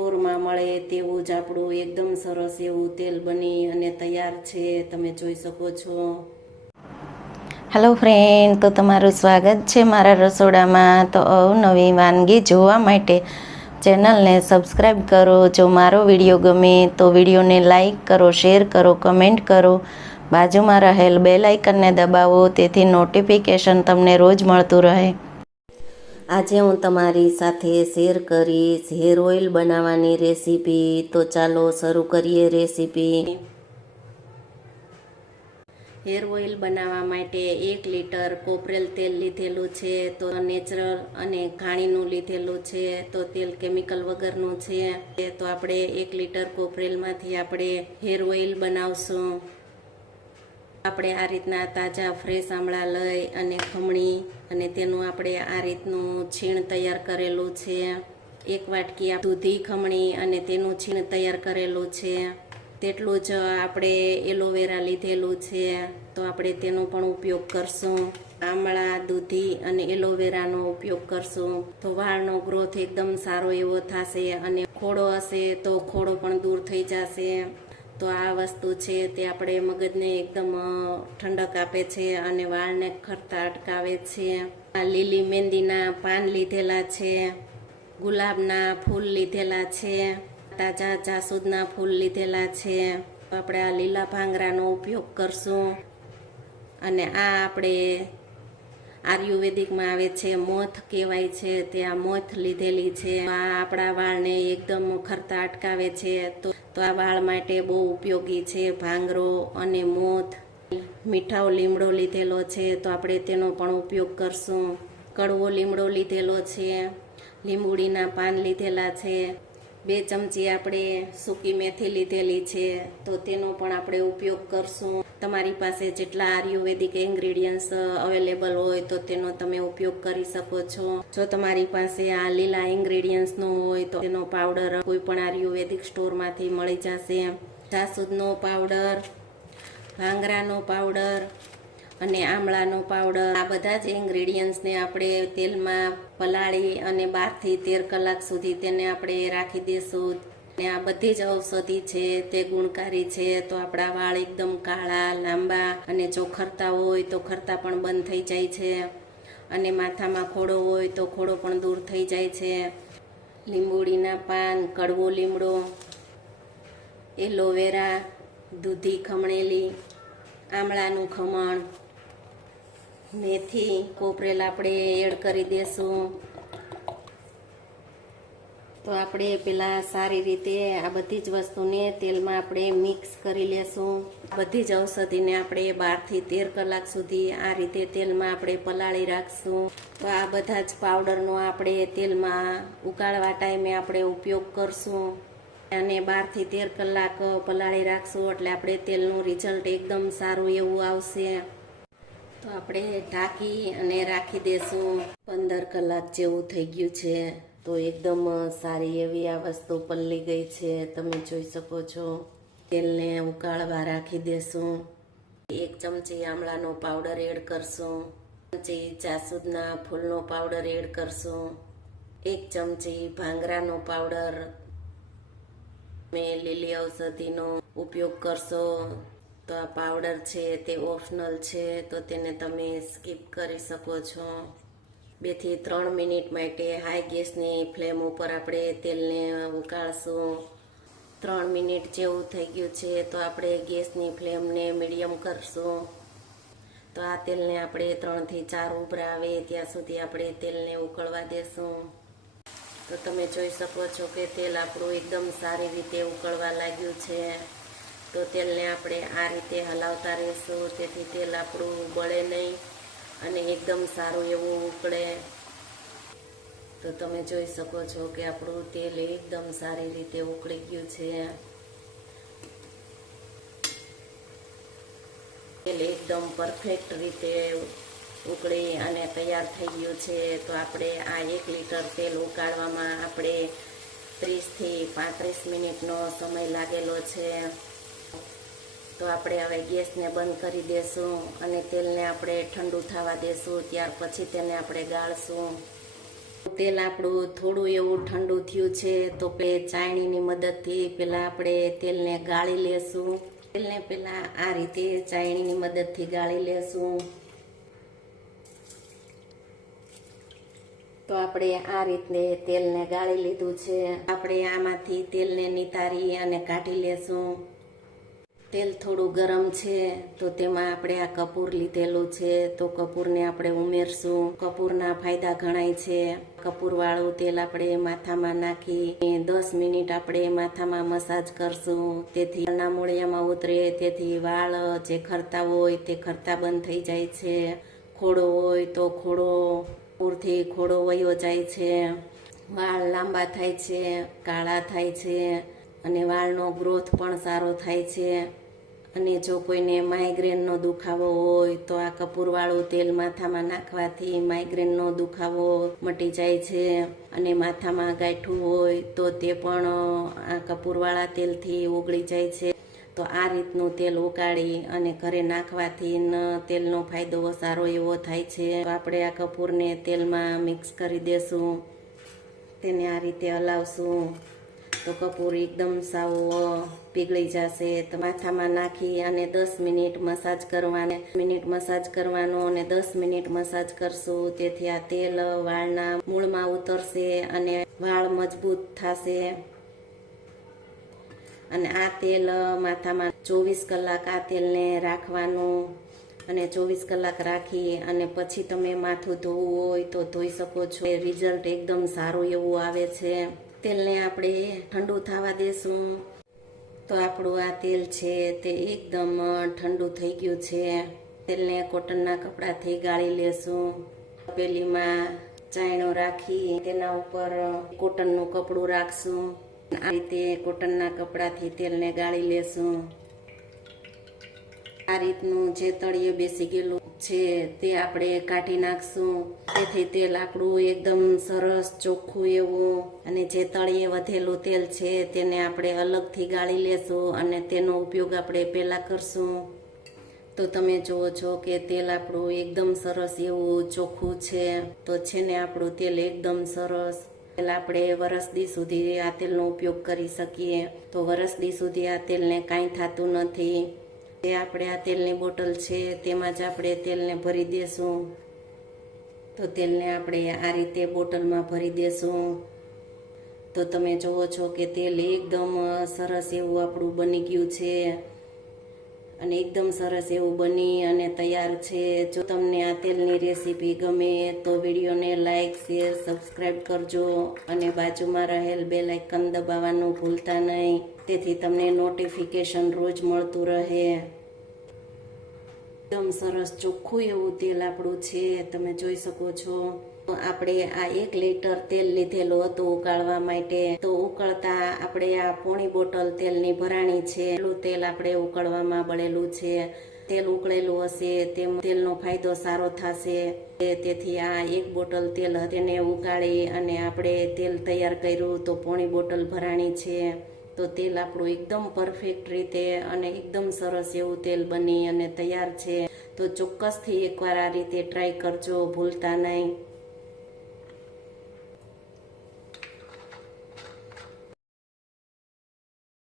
સ્ટોરમાં મળે તેવું જ આપણું એકદમ સરસ એવું તેલ બની અને તૈયાર છે, તમે જોઈ શકો છો। હેલો ફ્રેન્ડ, તો તમારું સ્વાગત છે મારા રસોડામાં। તો અવનવી વાનગી જોવા માટે ચેનલને સબસ્ક્રાઈબ કરો। જો મારો વિડીયો ગમે તો વિડીયોને લાઈક કરો, શેર કરો, કમેન્ટ કરો। બાજુમાં રહેલ બેલ આઇકનને દબાવો તેથી નોટિફિકેશન તમને રોજ મળતું રહે। આજે હું તમારી સાથે શેર કરીશ હેર ઓઇલ બનાવવાની રેસીપી। તો ચાલો શરૂ કરીએ રેસીપી। હેર ઓઇલ બનાવવા માટે 1 લીટર કોપરેલ તેલ લીધેલું છે, તો નેચરલ અને ઘાણીનું લીધેલું છે, તો તેલ કેમિકલ વગરનું છે। તો આપણે 1 લીટર કોપરેલમાંથી આપણે હેર ઓઇલ બનાવશું। આપણે આ રીતના તાજા ફ્રેશ આમળા લઈ અને ખમણી અને તેનું આપણે આ રીતનું છીણ તૈયાર કરેલું છે। 1 વાટકી દૂધી ખમણી અને તેનું છીણ તૈયાર કરેલું છે। તેટલું જ આપણે એલોવેરા લીધેલું છે, તો આપણે તેનો પણ ઉપયોગ કરશું। આમળા, દૂધી અને એલોવેરાનો ઉપયોગ કરશું તો વાળનો ગ્રોથ એકદમ સારો એવો થશે અને ખોડો હશે તો ખોડો પણ દૂર થઈ જશે। તો આ વસ્તુ છે તે આપણે મગજને એકદમ ઠંડક આપે છે અને વાળને ખરતા અટકાવે છે। આ લીલી મહેંદીના પાન લીધેલા છે, ગુલાબના ફૂલ લીધેલા છે, તાજા જાસૂદના ફૂલ લીધેલા છે। આપણે આ લીલા ભાંગરાનો ઉપયોગ કરશું અને આ આપણે આયુર્વેદિકમાં આવે છે મોથ કહેવાય છે, તે આ મોથ લીધેલી છે। આ આપણા વાળને એકદમ ખરતા અટકાવે છે, તો આ વાળ માટે બહુ ઉપયોગી છે ભાંગરો અને મોથ। મીઠાઓ લીમડો લીધેલો છે, તો આપણે તેનો પણ ઉપયોગ કરશું। કડવો લીમડો લીધેલો છે, લીંબુડીના પાન લીધેલા છે, 2 ચમચી આપણે સૂકી મેથી લીધેલી છે, તો તેનો પણ આપણે ઉપયોગ કરશું। તમારી પાસે જેટલા આયુર્વેદિક ઇન્ગ્રેડિયન્ટ્સ અવેલેબલ હોય તો તેનો તમે ઉપયોગ કરી શકો છો। જો તમારી પાસે આ લીલા ઇન્ગ્રેડિયન્ટ્સ ન હોય તો તેનો પાવડર કોઈ પણ આયુર્વેદિક સ્ટોરમાંથી મળી જશે। જાસૂદનો પાવડર, ભાંગરાનો પાવડર અને આમળાનો પાવડર, આ બધા જ ઇન્ગ્રેડિયન્ટ્સને આપણે તેલમાં પલાળી અને 12 થી 13 કલાક સુધી તેને આપણે રાખી દેશું। અને આ બધી જ ઔષધિ છે તે ગુણકારી છે, તો આપણા વાળ એકદમ કાળા, લાંબા અને જો ખરતા હોય તો ખરતા પણ બંધ થઈ જાય છે અને માથામાં ખોડો હોય તો ખોડો પણ દૂર થઈ જાય છે। લીંબુડીના પાન, કડવો લીમડો, એલોવેરા, દૂધી ખમણેલી, આમળાનું ખમણ, મેથી, કોપરેલ આપણે એડ કરી દેશું। તો આપણે પેલા સારી રીતે આ બધી જ વસ્તુને તેલમાં આપણે મિક્સ કરી લેશું। બધી જ ઔષધિને આપણે 12 થી 13 કલાક સુધી આ રીતે તેલમાં આપણે પલાળી રાખશું। તો આ બધા જ પાવડરનો આપણે તેલમાં ઉકાળવા ટાઈમે આપણે ઉપયોગ કરશું અને 12 થી 13 કલાક પલાળી રાખશું એટલે આપણે તેલનું રિઝલ્ટ એકદમ સારું એવું આવશે। તો આપણે ઢાંકી અને રાખી દેશું। 15 કલાક જેવું થઈ ગયું છે, તો એકદમ સારી એવી આ વસ્તુ પલળી ગઈ છે, તમે જોઈ શકો છો। તેલને ઉકાળવા રાખી દેશું। 1 ચમચી આમળાનો પાવડર એડ કરશું, 1 ચમચી જાસૂદના ફૂલનો પાવડર એડ કરશું, 1 ચમચી ભાંગરાનો પાવડર। મેં લીલી ઔષધિનો ઉપયોગ કરશો તો આ પાવડર છે તે ઓપ્શનલ છે, તો તેને તમે સ્કીપ કરી શકો છો। 2 થી 3 મિનિટ માટે હાઈ ગેસની ફ્લેમ ઉપર આપણે તેલને ઉકાળશું। 3 મિનિટ જેવું થઈ ગયું છે, તો આપણે ગેસની ફ્લેમને મીડિયમ કરશું। તો આ તેલને આપણે 3 થી 4 ઉભરા આવે ત્યાં સુધી આપણે તેલને ઉકળવા દેશું। તો તમે જોઈ શકો છો કે તેલ આપણું એકદમ સારી રીતે ઉકળવા લાગ્યું છે, તો તેલને આપણે આ રીતે હલાવતા રહીશું તેથી તેલ આપણું બળે નહીં અને એકદમ સારું એવું ઉકળે। તો તમે જોઈ શકો છો કે આપણું તેલ એકદમ સારી રીતે ઉકળી ગયું છે। તેલ એકદમ પરફેક્ટ રીતે ઉકળી અને તૈયાર થઈ ગયું છે। તો આપણે આ 1 લીટર તેલ ઉકાળવામાં આપણે 30 થી 35 મિનિટનો સમય લાગેલો છે। તો આપણે હવે ગેસને બંધ કરી દેશું અને તેલને આપણે ઠંડુ થવા દેશું, ત્યાર પછી તેને આપણે ગાળશું। તેલ આપણું થોડું એવું ઠંડુ થયું છે તો ચાયણીની મદદથી પેલા આપણે તેલને ગાળી લેશું. તેલને પેલા આ રીતે ચાયણીની મદદથી ગાળી લેશું. તો આપણે આ રીતે તેલને ગાળી લીધું છે. આપણે આમાંથી તેલને નિતારી અને કાઢી લેશું. તેલ થોડું ગરમ છે તો તેમાં આપણે આ કપૂર લીધેલું છે તો કપૂરને આપણે ઉમેરશું. કપૂરના ફાયદા ઘણાય છે. કપૂરવાળું તેલ આપણે માથામાં નાખી 10 મિનિટ આપણે માથામાં મસાજ કરશું. તેથી વાળના મૂળિયામાં ઉતરે, તેથી વાળ જે ખરતા હોય તે ખરતા બંધ થઈ જાય છે. ખોડો હોય તો ખોડો પૂરથી ખોડો વયો જાય છે. વાળ લાંબા થાય છે, કાળા થાય છે અને વાળનો ગ્રોથ પણ સારો થાય છે. અને જો કોઈને માઇગ્રેનનો દુખાવો હોય તો આ કપૂરવાળું તેલ માથામાં નાખવાથી માઇગ્રેનનો દુખાવો મટી જાય છે. અને માથામાં ગાંઠું હોય તો તે પણ આ કપૂરવાળા તેલથી ઓગળી જાય છે. તો આ રીતનું તેલ ઉકાળી અને ઘરે નાખવાથી તેલનો ફાયદો સારો એવો થાય છે. તો આપણે આ કપૂરને તેલમાં મિક્સ કરી દેશું. તેને આ રીતે હલાવશું તો કપૂર એકદમ સાવ પીગળી જશે. તો માથામાં નાખી અને 10 મિનિટ મસાજ કરવાનો અને 10 મિનિટ મસાજ કરશું. તેથી આ તેલ વાળના મૂળમાં ઉતરશે અને વાળ મજબૂત થશે. અને આ તેલ માથામાં 24 કલાક આ તેલને રાખવાનું અને 24 કલાક રાખી અને પછી તમે માથું ધોવું હોય તો ધોઈ શકો છો. રિઝલ્ટ એકદમ સારું એવું આવે છે. તેલને આપણે ઠંડુ થવા દેશું. તો આપણું આ તેલ છે તે એકદમ ઠંડુ થઈ ગયું છે. તેલને કોટનના કપડાથી ગાળી લેશું. તપેલીમાં ચાયણો રાખી તેના ઉપર કોટનનું કપડું રાખશું. આ રીતે કોટનના કપડાથી તેલને ગાળી લેશું. આ રીતનું જે તળિયે બેસી ગયેલું છે તે આપણે કાઢી નાખશું. તેથી તેલ આપણું એકદમ સરસ ચોખ્ખું એવું અને જે તળિયે વધેલું તેલ છે તેને આપણે અલગથી ગાળી લેશું અને તેનો ઉપયોગ આપણે પહેલા કરશું. તો તમે જુઓ છો કે તેલ આપણું એકદમ સરસ એવું ચોખ્ખું છે. તો છે ને આપણું તેલ એકદમ સરસ. આપણે વરસદી સુધી આ તેલનો ઉપયોગ કરી શકીએ. તો વરસદી સુધી આ તેલને કાંઈ થતું નથી. જે આપણે આ તેલની બોટલ છે તેમાં જ આપણે તેલને ભરી દેશું. તો તેલને આપણે આ રીતે બોટલમાં ભરી દેશું. તો તમે જુઓ છો કે તેલ એકદમ સરસ એવું આપણું બની ગયું છે અને એકદમ સરસ એવું બની અને તૈયાર છે. જો તમને આ તેલની રેસીપી ગમે તો વિડીયોને લાઈક, શેર, સબસ્ક્રાઈબ કરજો અને બાજુમાં રહેલ બેલ આઇકન દબાવવાનું ભૂલતા નહીં. તેથી તમને નોટિફિકેશન રોજ મળતું રહે. એકદમ સરસ ચોખ્ખું એવું તેલ આપણું છે. તમે જોઈ શકો છો. તો આપણે આ 1 લીટર તેલ લીધેલું હતું ઉકાળવા માટે. તો ઉકળતા આપણે આ પોણી બોટલ તેલની ભરાણી છે. એટલું તેલ આપણે ઉકળવામાં બળેલું છે. તેલ ઉકળેલું હશે તેમ તેલનો ફાયદો સારો થશે. તેથી આ 1 બોટલ તેલ તેને ઉકાળી અને આપણે તેલ તૈયાર કર્યું. તો પોણી બોટલ ભરાણી છે. તો તેલ આપણું એકદમ પરફેક્ટ રીતે અને એકદમ સરસ એવું તેલ બની અને તૈયાર છે. તો ચોક્કસથી એકવાર આ રીતે ટ્રાય કરજો, ભૂલતા નહીં.